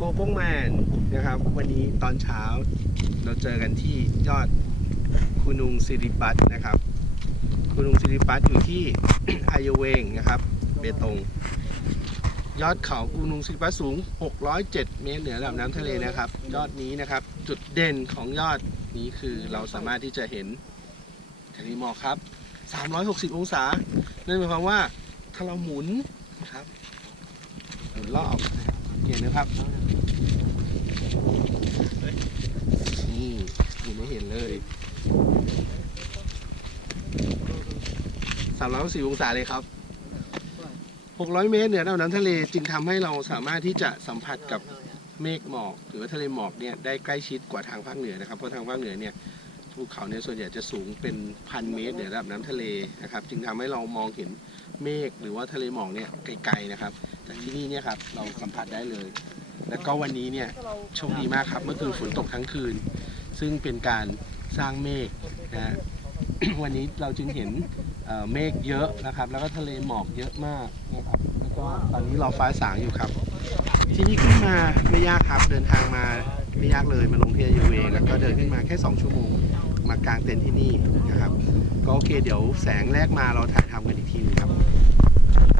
โกโก้แมนนะครับ วันนี้ตอนเช้าเราเจอกันที่ยอดคุนุงสิริปัตนะครับ คุนุงสิริปัตอยู่ที่ อายเวงนะครับเบตง ยอดเขากูนุงสิริปัตสูง 607 เมตรเหนือระดับน้ำทะเลนะครับ ยอดนี้นะครับ จุดเด่นของยอดนี้คือเราสามารถที่จะเห็นทะเลหมอกครับ 360 องศา นั่นหมายความว่าถ้าเราหมุนนะครับหมุนรอบ เห็นนะครับ นี่หมุนไม่เห็นเลย360อยสี่องศาเลยครับ 600 เมตรเหนือระดับน้ำทะเลจึงทำให้เราสามารถที่จะสัมผัสกับเมฆหมอก หรือว่าทะเลหมอกเนี่ยได้ใกล้ชิดกว่าทางภาคเหนือนะครับ เพราะทางภาคเหนือเนี่ย ภูเขาเนี่ยส่วนใหญ่จะสูงเป็นพันเมตรเหนือระดับน้ำทะเลนะครับ จึงทำให้เรามองเห็นเมฆหรือว่าทะเลหมอกเนี่ยไกลๆนะครับ แต่ที่นี่เนี่ยครับเราสัมผัสได้เลย แล้วก็วันนี้เนี่ยโชคดีมากครับเมื่อคืนฝนตกทั้งคืน ซึ่งเป็นการสร้างเมฆนะฮะวันนี้เราจึงเห็นเมฆเยอะนะครับ แล้วก็ทะเลหมอกเยอะมากนะครับแล้วก็ตอนนี้รอฟ้าสางอยู่ครับ ที่นี่ขึ้นมาไม่ยากครับเดินทางมาไม่ยากเลยมาลงที่อยุเวแล้วก็เดินขึ้นมาแค่ 2 ชั่วโมง มากางเต็นท์ที่นี่นะครับ ก็โอเคเดี๋ยวแสงแรกมาเราถ่ายทำกันอีกทีหนึงครับ